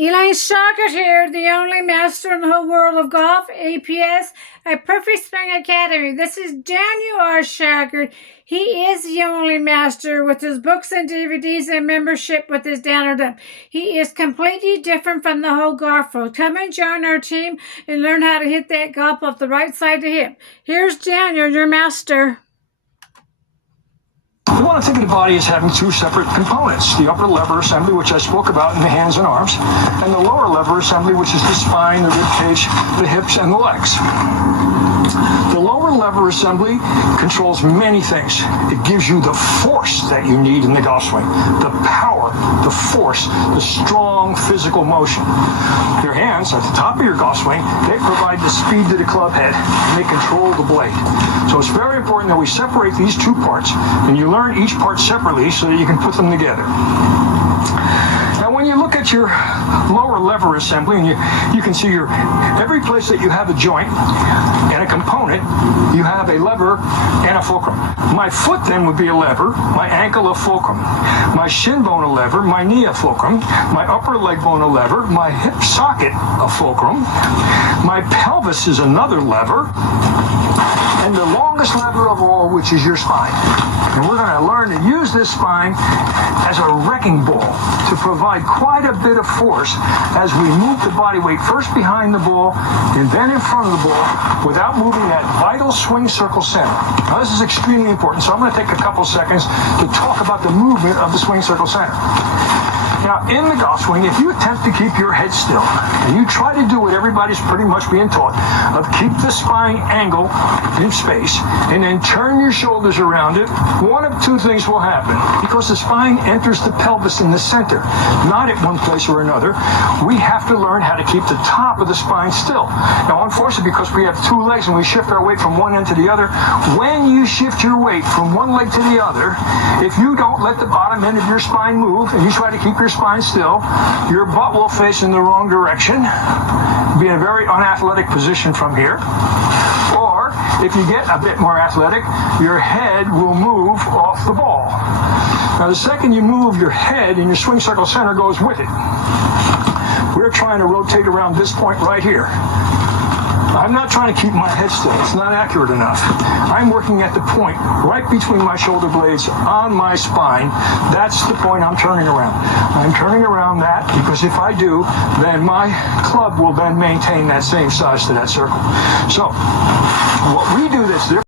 Elaine Shauger here, the only master in the whole world of golf, APS, a Perfect Swing Academy. This is Daniel R. Shauger. He is the only master with his books and DVDs and membership with his Down or Up. He is completely different from the whole golf world. Come and join our team and learn how to hit that golf off the right side of the hip. Here's Daniel, your master. We want to think of the body as having two separate components, the upper lever assembly, which I spoke about in the hands and arms, and the lower lever assembly, which is the spine, the rib cage, the hips, and the legs. The lower lever assembly controls many things. It gives you the force that you need in the golf swing, the power, the force, the strong physical motion. Your hands at the top of your golf swing, they provide the speed to the club head, and they control the blade. So it's very important that we separate these two parts, and you learn each part separately so that you can put them together. Now, when you look at your lower lever assembly, and you can see every place that you have a joint and a component, you have a lever and a fulcrum. My foot then would be a lever, my ankle a fulcrum, my shin bone a lever, my knee a fulcrum, my upper leg bone a lever, my hip socket a fulcrum, my pelvis is another lever, and the longest lever of all, which is your spine. And we're going to learn to use this spine as a wrecking ball to provide quite a bit of force as we move the body weight first behind the ball and then in front of the ball without moving that vital swing circle center. Now, this is extremely important, so I'm going to take a couple seconds to talk about the movement of the swing circle center. Now, in the golf swing, if you attempt to keep your head still, and you try to do what everybody's pretty much being taught, of keep the spine angle in space, and then turn your shoulders around it, one of two things will happen. Because the spine enters the pelvis in the center, not at one place or another, we have to learn how to keep the top of the spine still. Now, unfortunately, because we have two legs and we shift our weight from one end to the other, when you shift your weight from one leg to the other, if you don't let the bottom end of your spine move, and you try to keep your spine still, your butt will face in the wrong direction, be in a very unathletic position from here. Or, if you get a bit more athletic, your head will move off the ball. Now, the second you move your head and your swing circle center goes with it. We're trying to rotate around this point right here. I'm not trying to keep my head still. It's not accurate enough. I'm working at the point right between my shoulder blades on my spine. That's the point I'm turning around. I'm turning around that because if I do, then my club will then maintain that same size to that circle. So, what we do that's different